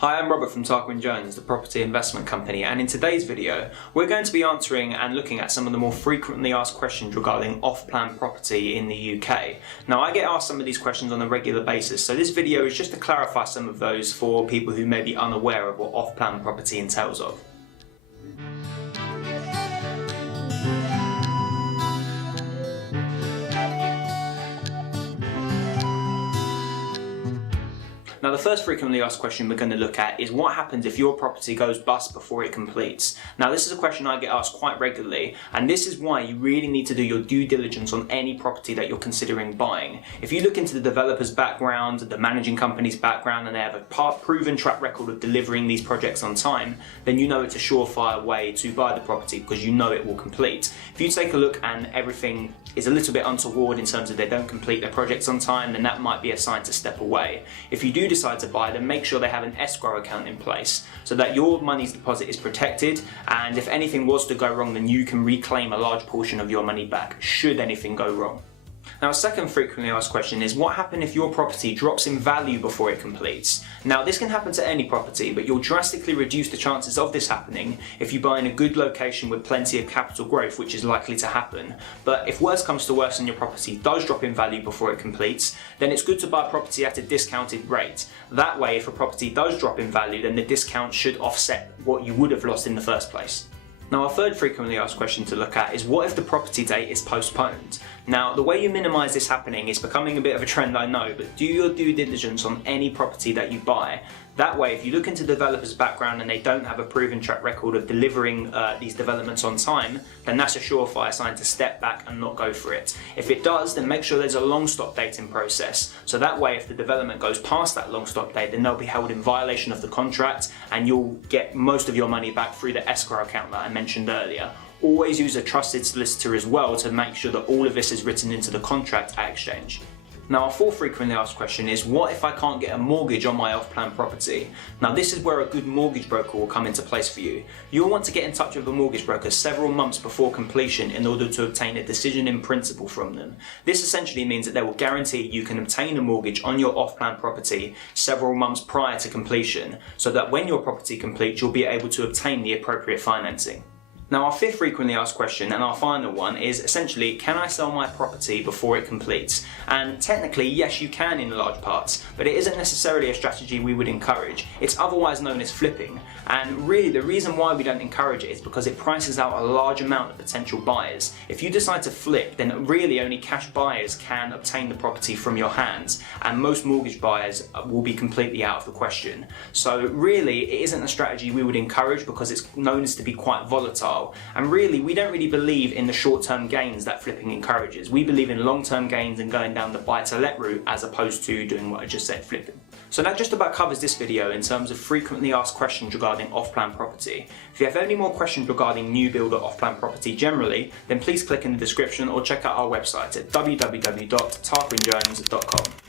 Hi, I'm Robert from Tarquin, the property investment company, and in today's video we're going to be answering and looking at some of the more frequently asked questions regarding off-plan property in the UK. Now, I get asked some of these questions on a regular basis, so this video is just to clarify some of those for people who may be unaware of what off-plan property entails of. Now, the first frequently asked question we're going to look at is what happens if your property goes bust before it completes. Now, this is a question I get asked quite regularly, and this is why you really need to do your due diligence on any property that you're considering buying. If you look into the developer's background, the managing company's background, and they have a proven track record of delivering these projects on time, then you know it's a surefire way to buy the property because you know it will complete. If you take a look and everything is a little bit untoward in terms of they don't complete their projects on time, then that might be a sign to step away. If you do decide to buy, then make sure they have an escrow account in place so that your money's deposit is protected, and if anything was to go wrong, then you can reclaim a large portion of your money back should anything go wrong. Now, a second frequently asked question is what happens if your property drops in value before it completes? Now, this can happen to any property, but you'll drastically reduce the chances of this happening if you buy in a good location with plenty of capital growth, which is likely to happen. But if worse comes to worse and your property does drop in value before it completes, then it's good to buy property at a discounted rate. That way, if a property does drop in value, then the discount should offset what you would have lost in the first place. Now, our third frequently asked question to look at is what if the property date is postponed? Now, the way you minimise this happening is becoming a bit of a trend, I know, but do your due diligence on any property that you buy. That way, if you look into the developer's background and they don't have a proven track record of delivering these developments on time, then that's a surefire sign to step back and not go for it. If it does, then make sure there's a long stop date in process. So that way, if the development goes past that long stop date, then they'll be held in violation of the contract and you'll get most of your money back through the escrow account that I mentioned earlier. Always use a trusted solicitor as well to make sure that all of this is written into the contract at exchange. Now, our fourth frequently asked question is what if I can't get a mortgage on my off-plan property? Now, this is where a good mortgage broker will come into place for you. You'll want to get in touch with a mortgage broker several months before completion in order to obtain a decision in principle from them. This essentially means that they will guarantee you can obtain a mortgage on your off-plan property several months prior to completion, so that when your property completes, you'll be able to obtain the appropriate financing. Now, our fifth frequently asked question and our final one is essentially, can I sell my property before it completes? And technically, yes, you can in large parts, but it isn't necessarily a strategy we would encourage. It's otherwise known as flipping. And really, the reason why we don't encourage it is because it prices out a large amount of potential buyers. If you decide to flip, then really only cash buyers can obtain the property from your hands, and most mortgage buyers will be completely out of the question. So really, it isn't a strategy we would encourage because it's known as to be quite volatile. And really, we don't really believe in the short-term gains that flipping encourages. We believe in long-term gains and going down the buy-to-let route as opposed to doing what I just said, flipping. So that just about covers this video in terms of frequently asked questions regarding off-plan property. If you have any more questions regarding new build or off-plan property generally, then please click in the description or check out our website at www.tarquinjones.com.